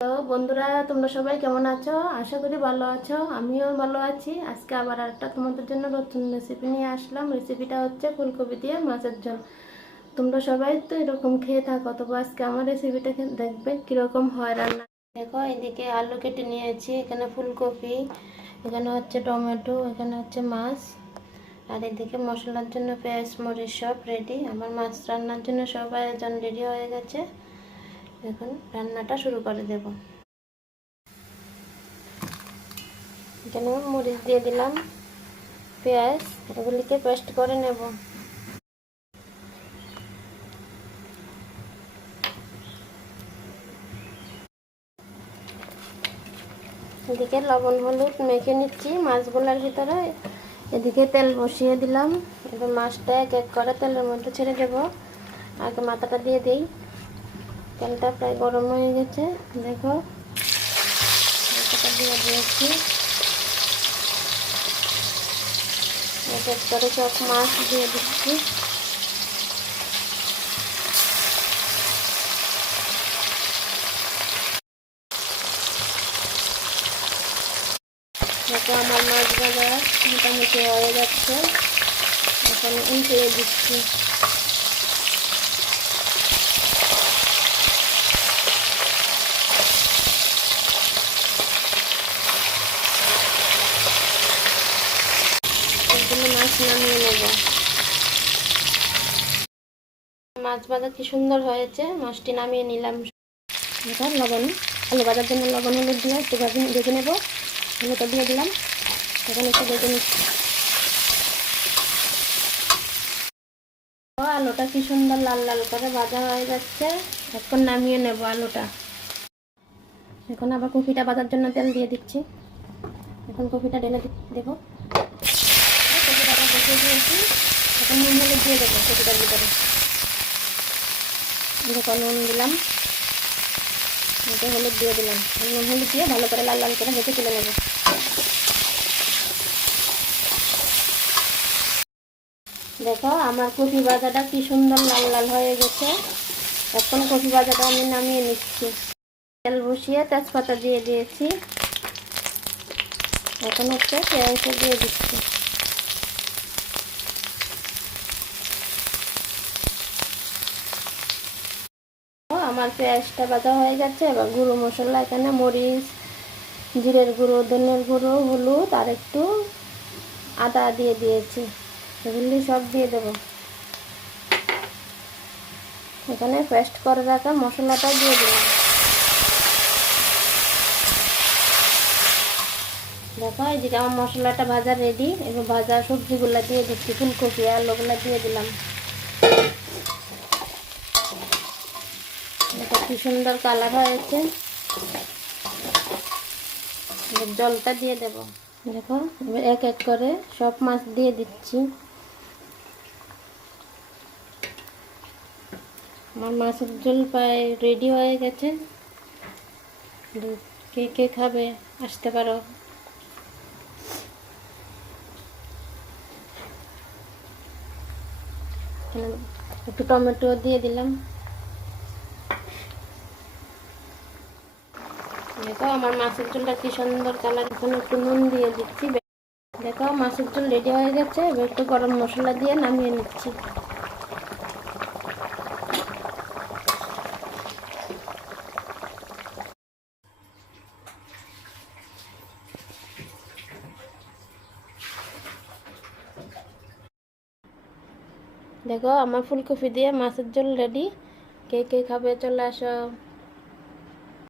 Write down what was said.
তো বন্ধুরা, তোমরা সবাই কেমন আছো? আশা করি ভালো আছো। আমিও ভালো আছি। আজকে আবার একটা তোমাদের জন্য নতুন রেসিপি নিয়ে আসলাম। রেসিপিটা হচ্ছে ফুলকপি দিয়ে মাছের ঝোল। তোমরা সবাই তো এরকম খেয়ে থাকো, তবে আজকে আমার রেসিপিটা দেখবে কিরকম হয় রান্না। দেখো, এদিকে আলু কেটে নিয়েছি, এখানে ফুলকপি, এখানে হচ্ছে টমেটো, এখানে হচ্ছে মাছ, আর এদিকে মশলার জন্য পেঁয়াজ মরিচ সব রেডি। আমার মাছ রান্নার জন্য সব আয়োজন রেডি হয়ে গেছে। এখন রান্নাটা শুরু করে দেব। এখানে মরিচ দিয়ে দিলাম, পেঁয়াজ, এগুলিকে পেস্ট করে নেব। এদিকে লবণ হলুদ মেখে নিচ্ছি মাছগুলোর ভিতরে। এদিকে তেল বসিয়ে দিলাম, এবার মাছটা এক এক করে তেলের মধ্যে ছেড়ে দেব। আগে মাথাটা দিয়ে দিই। তেলটা প্রায় গরম হয়ে গেছে, দেখো মাথাটা দিয়ে দিয়েছি। এক এক করে সব মাছ দিয়ে দিচ্ছি। দেখো আমার মাছ ভাজা মোটামুটি হয়ে যাচ্ছে, এখন উল্টে দিচ্ছি। মাছ নামিয়ে নেব। মাছ ভাজা কি সুন্দর হয়েছে, মাছটি নামিয়ে নিলাম। এখন লবণ, আলু ভাজার জন্য লবণ হলুদ দিয়ে একটু ভেজে নেব। হলুদটা দিয়ে দিলাম, এখন একটু ভেজে নিচ্ছি। আলুটা কি সুন্দর লাল লাল করে ভাজা হয়ে যাচ্ছে, এখন নামিয়ে নেব আলুটা। এখন আবার কপিটা ভাজার জন্য তেল দিয়ে দিচ্ছি। এখন কপিটা ঢেলে দেবো। কপিটা বসিয়ে দিয়েছি, এখন নুন হলুদ দিয়ে দেবো কপিটার ভিতরে। দেখো নুন দিলাম, হলুদ দিয়ে দিলাম। নুন হলুদ দিয়ে ভালো করে লাল লাল করে ভেজে তুলে নেব। দেখো আমার কপি ভাজাটা কি সুন্দর লাল লাল হয়ে গেছে। এখন কপি ভাজাটা আমি নামিয়ে নিচ্ছি। তেল বসিয়ে তেজপাতা দিয়ে দিয়েছি, এখন হচ্ছে পেঁয়াজটা দিয়ে দিচ্ছি। আমার পেঁয়াজটা ভাজা হয়ে গেছে। এবার গুঁড়ো মশলা, এখানে মরিচ, জিরের গুঁড়ো, ধনের গুঁড়ো, হলুদ আর একটু আদা দিয়ে দিয়েছি। এগুলি সব দিয়ে দেবো। এখানে পেস্ট করে রাখা মশলাটা দিয়ে দিলাম। দেখো এদিকে আমার মশলাটা ভাজা রেডি। এবার ভাজা সবজিগুলো দিয়ে দিচ্ছি, ফুলকপি আলুগুলো দিয়ে দিলাম। দেখো কি সুন্দর কালার হয়েছে। জলটা দিয়ে দেব। দেখো এবার এক এক করে সব মাছ দিয়ে দিচ্ছি। আমার মাছের ঝোল প্রায় রেডি হয়ে গেছে। কে কে খাবে আসতে পারো। একটু টমেটো দিয়ে দিলাম। দেখো আমার মাছের ঝোলটা কি সুন্দর কালার। এখন একটু নুন দিয়ে দিচ্ছি। দেখো মাছের ঝোল রেডি হয়ে গেছে। এবার একটু গরম মশলা দিয়ে নামিয়ে নিচ্ছি। দেখো আমার ফুলকপি দিয়ে মাছের ঝোল রেডি। কে কে খাবে চলে আসো।